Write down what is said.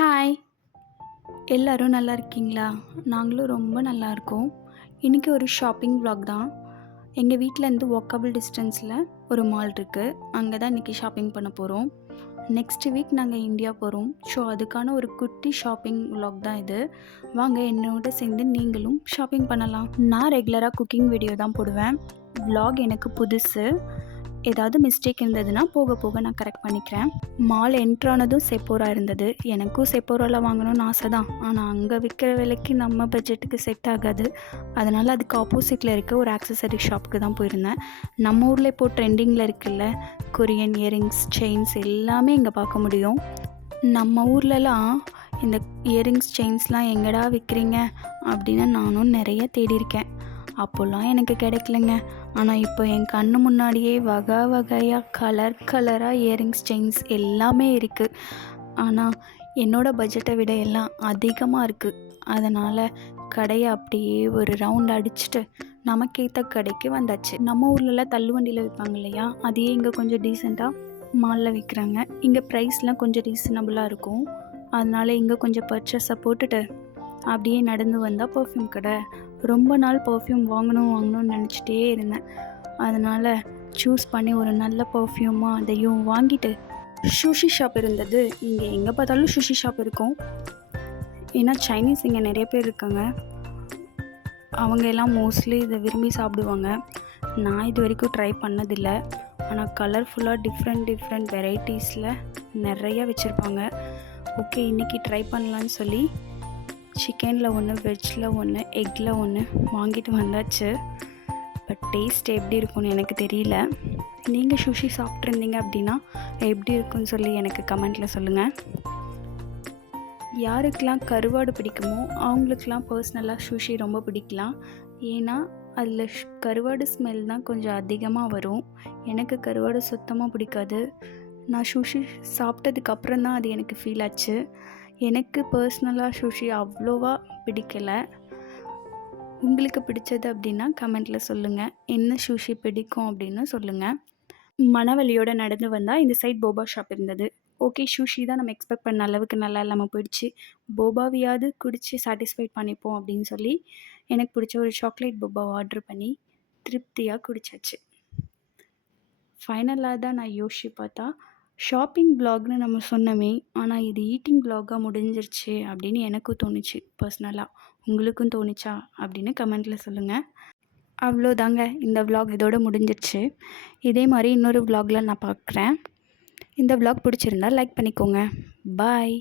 Hi! எல்லாரும் நல்லா இருக்கீங்களா? நாங்களும் ரொம்ப நல்லா இருக்கோம். இன்றைக்கி ஒரு ஷாப்பிங் vlog தான். எங்கள் வீட்டிலேருந்து வாக்கபிள் டிஸ்டன்ஸில் ஒரு மால் இருக்குது. அங்கே தான் இன்றைக்கி ஷாப்பிங் பண்ண போகிறோம். நெக்ஸ்ட் வீக் நாங்கள் இந்தியா போகிறோம். ஸோ அதுக்கான ஒரு குட்டி ஷாப்பிங் vlog தான் இது. வாங்க என்னோட சேர்ந்து நீங்களும் ஷாப்பிங் பண்ணலாம். நான் ரெகுலராக குக்கிங் வீடியோ தான் போடுவேன். vlog எனக்கு புதுசு. ஏதாவது மிஸ்டேக் இருந்ததுன்னா போக போக நான் கரெக்ட் பண்ணிக்கிறேன். மால் என்ட்ரானதும் செப்போரா இருந்தது. எனக்கும் செப்போராவில் வாங்கணும்னு ஆசை தான். ஆனால் அங்கே விற்கிற விலைக்கு நம்ம பட்ஜெட்டுக்கு செட் ஆகாது. அதனால் அதுக்கு ஆப்போசிட்டில் இருக்க ஒரு ஆக்சசரி ஷாப்புக்கு தான் போயிருந்தேன். நம்ம ஊரில் இப்போது ட்ரெண்டிங்கில் இருக்குல்ல, கொரியன் இயரிங்ஸ், செயின்ஸ் எல்லாமே இங்கே பார்க்க முடியும். நம்ம ஊர்லலாம் இந்த இயரிங்ஸ், செயின்ஸ்லாம் எங்கடா விற்கிறீங்க அப்படின்னு நானும் நிறைய தேடியிருக்கேன். அப்போல்லாம் எனக்கு கிடைக்கலங்க. ஆனால் இப்போ என் கண்ணு முன்னாடியே வகை வகையாக கலராக இயரிங்ஸ், செயின்ஸ் எல்லாமே இருக்குது. ஆனால் என்னோடய பட்ஜெட்டை விட எல்லாம் அதிகமாக இருக்குது. அதனால் கடையை அப்படியே ஒரு ரவுண்ட் அடிச்சுட்டு நமக்கேற்ற கடைக்கு வந்தாச்சு. நம்ம ஊர்லலாம் தள்ளுவண்டியில் விற்பாங்க இல்லையா, அதையே இங்கே கொஞ்சம் டீசெண்டாக மாலில் விற்கிறாங்க. இங்கே ப்ரைஸ்லாம் கொஞ்சம் ரீசனபுளாக இருக்கும். அதனால் இங்கே கொஞ்சம் பர்ச்சேஸை போட்டுட்டு அப்படியே நடந்து வந்தால் பர்ஃப்யூம் கடை. ரொம்ப நாள் பர்ஃப்யூம் வாங்கணும்னு நினச்சிட்டே இருந்தேன். அதனால் சூஸ் பண்ணி ஒரு நல்ல பர்ஃப்யூமாக அதையும் வாங்கிட்டு சுஷி ஷாப் இருந்தது. இங்கே எங்கே பார்த்தாலும் சுஷி ஷாப் இருக்கும். ஏன்னா சைனீஸ் இங்கே நிறைய பேர் இருக்காங்க. அவங்க எல்லாம் மோஸ்ட்லி இதை விரும்பி சாப்பிடுவாங்க. நான் இது வரைக்கும் ட்ரை பண்ணதில்லை. ஆனால் கலர்ஃபுல்லாக டிஃப்ரெண்ட் வெரைட்டிஸில் நிறையா வச்சுருப்பாங்க. ஓகே, இன்றைக்கி ட்ரை பண்ணலான்னு சொல்லி சிக்கனில் ஒன்று, வெஜ்ஜில் ஒன்று, எக்கில் ஒன்று வாங்கிட்டு வந்தாச்சு. பட் டேஸ்ட் எப்படி இருக்கும்னு எனக்கு தெரியல. நீங்கள் சுஷி சாப்பிட்ருந்தீங்க அப்படின்னா எப்படி இருக்குன்னு சொல்லி எனக்கு கமெண்ட்டில் சொல்லுங்கள். யாருக்கெல்லாம் கருவாடு பிடிக்குமோ அவங்களுக்கெல்லாம் பர்சனலாக சுஷி ரொம்ப பிடிக்கலாம். ஏன்னா அதில் கருவாடு ஸ்மெல் தான் கொஞ்சம் அதிகமாக வரும். எனக்கு கருவாடு சுத்தமாக பிடிக்காது. நான் சுஷி சாப்பிட்டதுக்கப்புறம் தான் அது எனக்கு ஃபீல் ஆச்சு. எனக்கு பர்சனலாக சுஷி அவ்வளோவா பிடிக்கலை. உங்களுக்கு பிடிச்சது அப்படின்னா கமெண்ட்டில் சொல்லுங்கள். என்ன சுஷி பிடிக்கும் அப்படின்னு சொல்லுங்கள். மனவலியோடு நடந்து வந்தால் இந்த சைட் போபா ஷாப் இருந்தது. ஓகே, சுஷி தான் நம்ம எக்ஸ்பெக்ட் பண்ண அளவுக்கு நல்லா இல்லாமல் போயிடுச்சு. போபாவையாவது குடித்து சாட்டிஸ்ஃபைட் பண்ணிப்போம் அப்படின்னு சொல்லி எனக்கு பிடிச்ச ஒரு சாக்லேட் போபாவை ஆர்டர் பண்ணி திருப்தியாக குடித்தாச்சு. ஃபைனலாக தான் நான் யோசிச்சு பார்த்தா, ஷாப்பிங் vlogனு நம்ம சொன்னோமே, ஆனால் இது ஈட்டிங் vlogகாக முடிஞ்சிருச்சு அப்படின்னு எனக்கும் தோணுச்சு பர்சனலாக. உங்களுக்கும் தோணுச்சா அப்படின்னு கமெண்ட்டில் சொல்லுங்கள். அவ்வளோதாங்க, இந்த vlog இதோட முடிஞ்சிருச்சு. இதே மாதிரி இன்னொரு vlogல நான் பார்க்குறேன். இந்த vlog பிடிச்சிருந்தா லைக் பண்ணிக்கோங்க. பாய்.